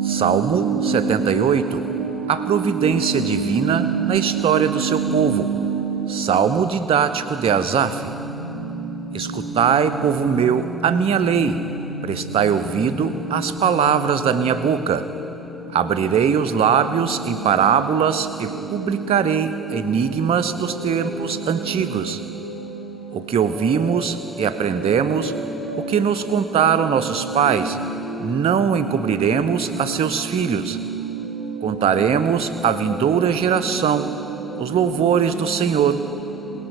Salmo 78. A providência divina na história do seu povo. Salmo didático de Asaf. Escutai, povo meu, a minha lei, prestai ouvido às palavras da minha boca. Abrirei os lábios em parábolas e publicarei enigmas dos tempos antigos. O que ouvimos e aprendemos, o que nos contaram nossos pais, não encobriremos a seus filhos. Contaremos à vindoura geração os louvores do Senhor,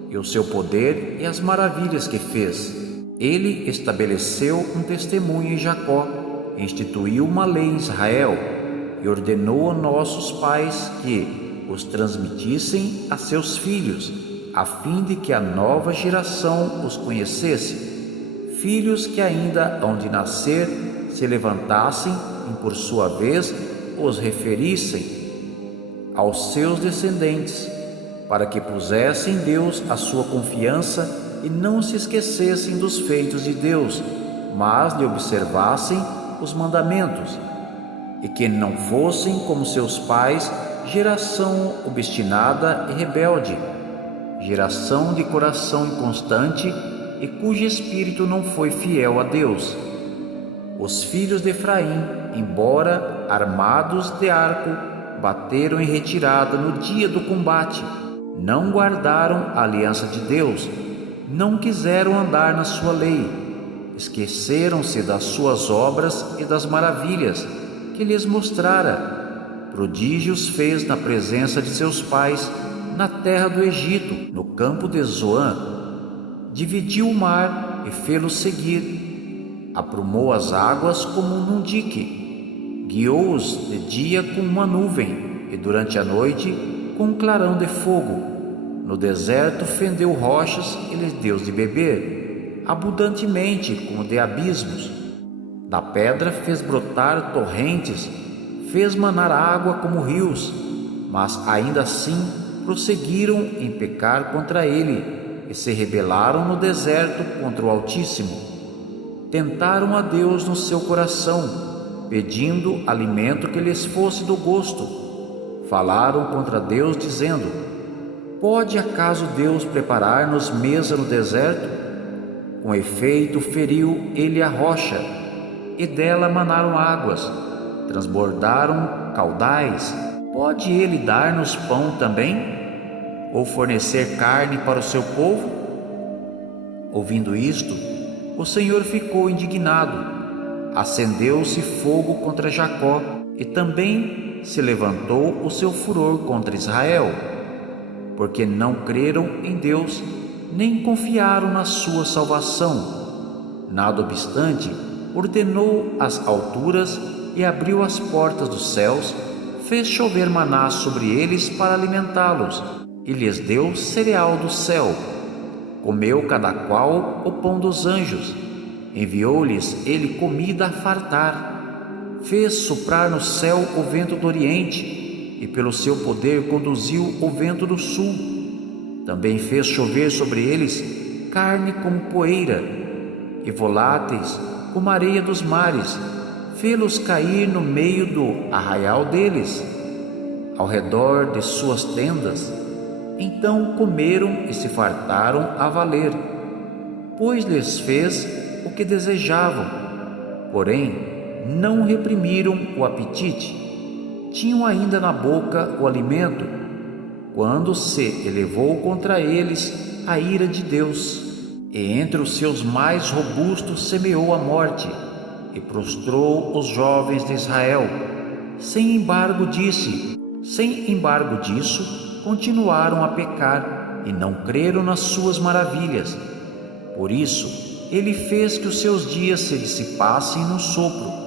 e o seu poder e as maravilhas que fez. Ele estabeleceu um testemunho em Jacó, instituiu uma lei em Israel, e ordenou a nossos pais que os transmitissem a seus filhos, a fim de que a nova geração os conhecesse. Filhos que ainda hão de nascer se levantassem e, por sua vez, os referissem aos seus descendentes, para que pusessem em Deus a sua confiança e não se esquecessem dos feitos de Deus, mas lhe observassem os mandamentos, e que não fossem como seus pais, geração obstinada e rebelde, geração de coração inconstante e cujo espírito não foi fiel a Deus. Os filhos de Efraim, embora armados de arco, bateram em retirada no dia do combate. Não guardaram a aliança de Deus, não quiseram andar na sua lei, esqueceram-se das suas obras e das maravilhas que lhes mostrara. Prodígios fez na presença de seus pais, na terra do Egito, no campo de Zoã. Dividiu o mar e fê-los seguir. Aprumou as águas como num dique. Guiou-os de dia com uma nuvem e durante a noite com um clarão de fogo. No deserto fendeu rochas e lhes deu de beber, abundantemente como de abismos. Da pedra fez brotar torrentes, fez manar água como rios, mas ainda assim prosseguiram em pecar contra ele e se rebelaram no deserto contra o Altíssimo. Tentaram a Deus no seu coração, pedindo alimento que lhes fosse do gosto. Falaram contra Deus, dizendo: pode acaso Deus preparar-nos mesa no deserto? Com efeito, feriu ele a rocha, e dela manaram águas, transbordaram caudais. Pode ele dar-nos pão também? Ou fornecer carne para o seu povo? Ouvindo isto, o Senhor ficou indignado. Acendeu-se fogo contra Jacó, e também se levantou o seu furor contra Israel, porque não creram em Deus, nem confiaram na sua salvação. Nada obstante, ordenou as alturas e abriu as portas dos céus, fez chover maná sobre eles para alimentá-los, e lhes deu cereal do céu. Comeu cada qual o pão dos anjos, enviou-lhes ele comida a fartar. Fez soprar no céu o vento do oriente, e pelo seu poder conduziu o vento do sul. Também fez chover sobre eles carne como poeira, e voláteis como areia dos mares. Fê-los cair no meio do arraial deles, ao redor de suas tendas. Então comeram e se fartaram a valer, pois lhes fez o que desejavam. Porém, não reprimiram o apetite. Tinham ainda na boca o alimento, quando se elevou contra eles a ira de Deus. E entre os seus mais robustos semeou a morte, e prostrou os jovens de Israel. Sem embargo disso, continuaram a pecar e não creram nas suas maravilhas. Por isso, ele fez que os seus dias se dissipassem num sopro,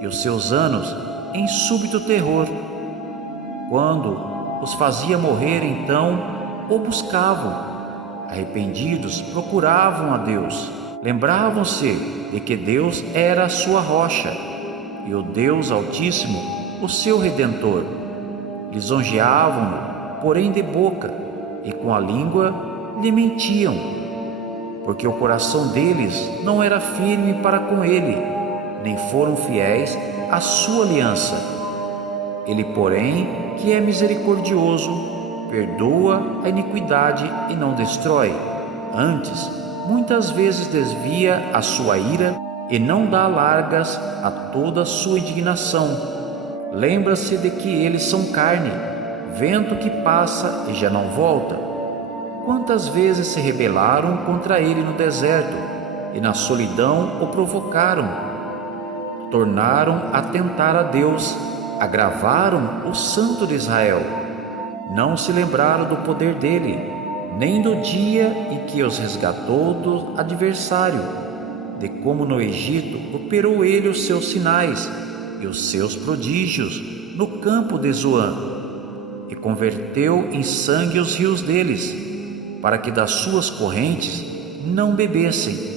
e os seus anos em súbito terror. Quando os fazia morrer, então o buscavam. Arrependidos, procuravam a Deus. Lembravam-se de que Deus era a sua rocha, e o Deus Altíssimo, o seu Redentor. Lisonjeavam-no, porém de boca, e com a língua lhe mentiam, porque o coração deles não era firme para com ele, nem foram fiéis à sua aliança. Ele, porém, que é misericordioso, perdoa a iniquidade e não destrói. Antes, muitas vezes desvia a sua ira e não dá largas a toda a sua indignação. Lembra-se de que eles são carne, vento que passa e já não volta. Quantas vezes se rebelaram contra ele no deserto, e na solidão o provocaram. Tornaram a tentar a Deus, agravaram o Santo de Israel. Não se lembraram do poder dele, nem do dia em que os resgatou do adversário, de como no Egito operou ele os seus sinais e os seus prodígios no campo de Zoã, e converteu em sangue os rios deles, para que das suas correntes não bebessem.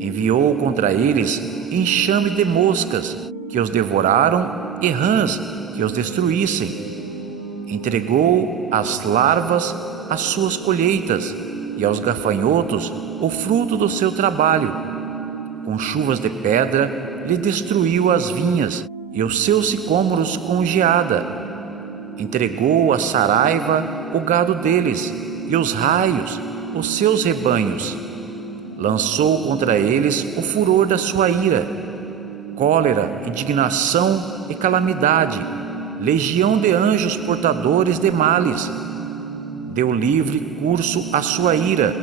Enviou contra eles enxame de moscas, que os devoraram, e rãs, que os destruíssem. Entregou às larvas as suas colheitas, e aos gafanhotos o fruto do seu trabalho. Com chuvas de pedra lhe destruiu as vinhas, e os seus sicômoros com geada. Entregou à saraiva o gado deles, e os raios os seus rebanhos. Lançou contra eles o furor da sua ira, cólera, indignação e calamidade, legião de anjos portadores de males. Deu livre curso à sua ira,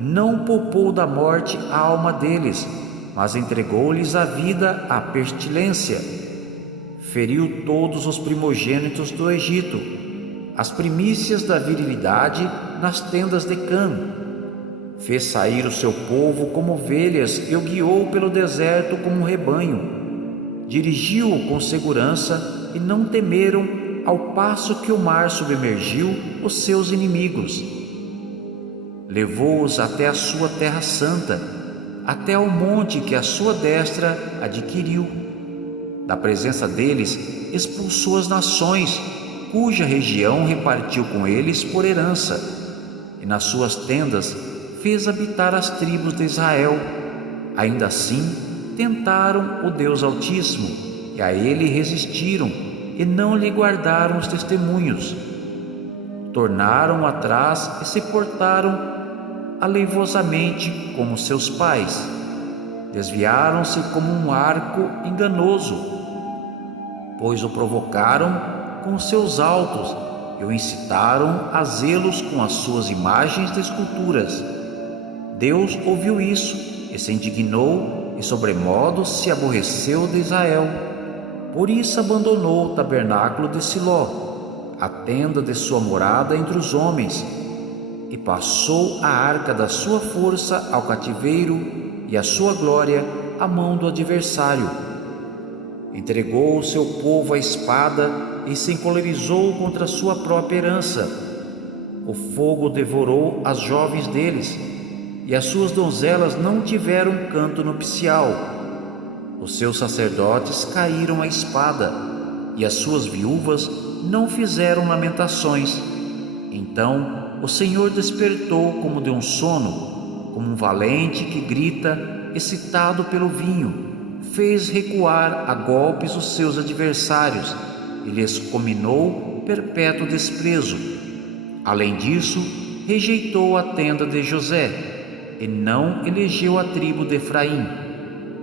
não poupou da morte a alma deles, mas entregou-lhes a vida à pestilência. Feriu todos os primogênitos do Egito, as primícias da virilidade nas tendas de Cã. Fez sair o seu povo como ovelhas e o guiou pelo deserto como um rebanho. Dirigiu-o com segurança e não temeram, ao passo que o mar submergiu os seus inimigos. Levou-os até a sua terra santa, até ao monte que a sua destra adquiriu. Da presença deles expulsou as nações, cuja região repartiu com eles por herança, e nas suas tendas fez habitar as tribos de Israel. Ainda assim, tentaram o Deus Altíssimo, e a ele resistiram, e não lhe guardaram os testemunhos. Tornaram atrás e se portaram aleivosamente como seus pais. Desviaram-se como um arco enganoso, pois o provocaram com seus altos e o incitaram a zelos com as suas imagens de esculturas. Deus ouviu isso e se indignou, e sobremodo se aborreceu de Israel. Por isso abandonou o tabernáculo de Siló, a tenda de sua morada entre os homens, e passou a arca da sua força ao cativeiro, e a sua glória à mão do adversário. Entregou o seu povo à espada e se encolerizou contra a sua própria herança. O fogo devorou as jovens deles, e as suas donzelas não tiveram canto nupcial. Os seus sacerdotes caíram à espada, e as suas viúvas não fizeram lamentações. Então o Senhor despertou como de um sono, como um valente que grita, excitado pelo vinho. Fez recuar a golpes os seus adversários, e lhes comminou perpétuo desprezo. Além disso, rejeitou a tenda de José, e não elegeu a tribo de Efraim.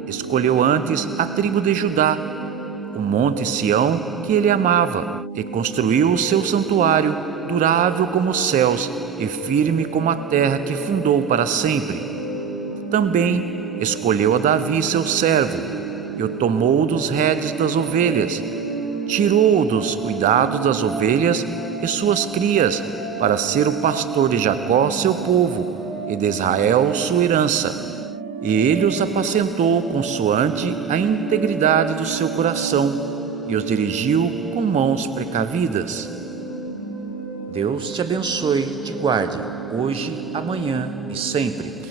Escolheu antes a tribo de Judá, o monte Sião que ele amava, e construiu o seu santuário, durável como os céus e firme como a terra que fundou para sempre. Também escolheu a Davi seu servo, e o tomou dos redes das ovelhas, tirou-o dos cuidados das ovelhas e suas crias, para ser o pastor de Jacó seu povo, e de Israel sua herança. E ele os apacentou consoante a integridade do seu coração, e os dirigiu com mãos precavidas. Deus te abençoe e te guarde, hoje, amanhã e sempre.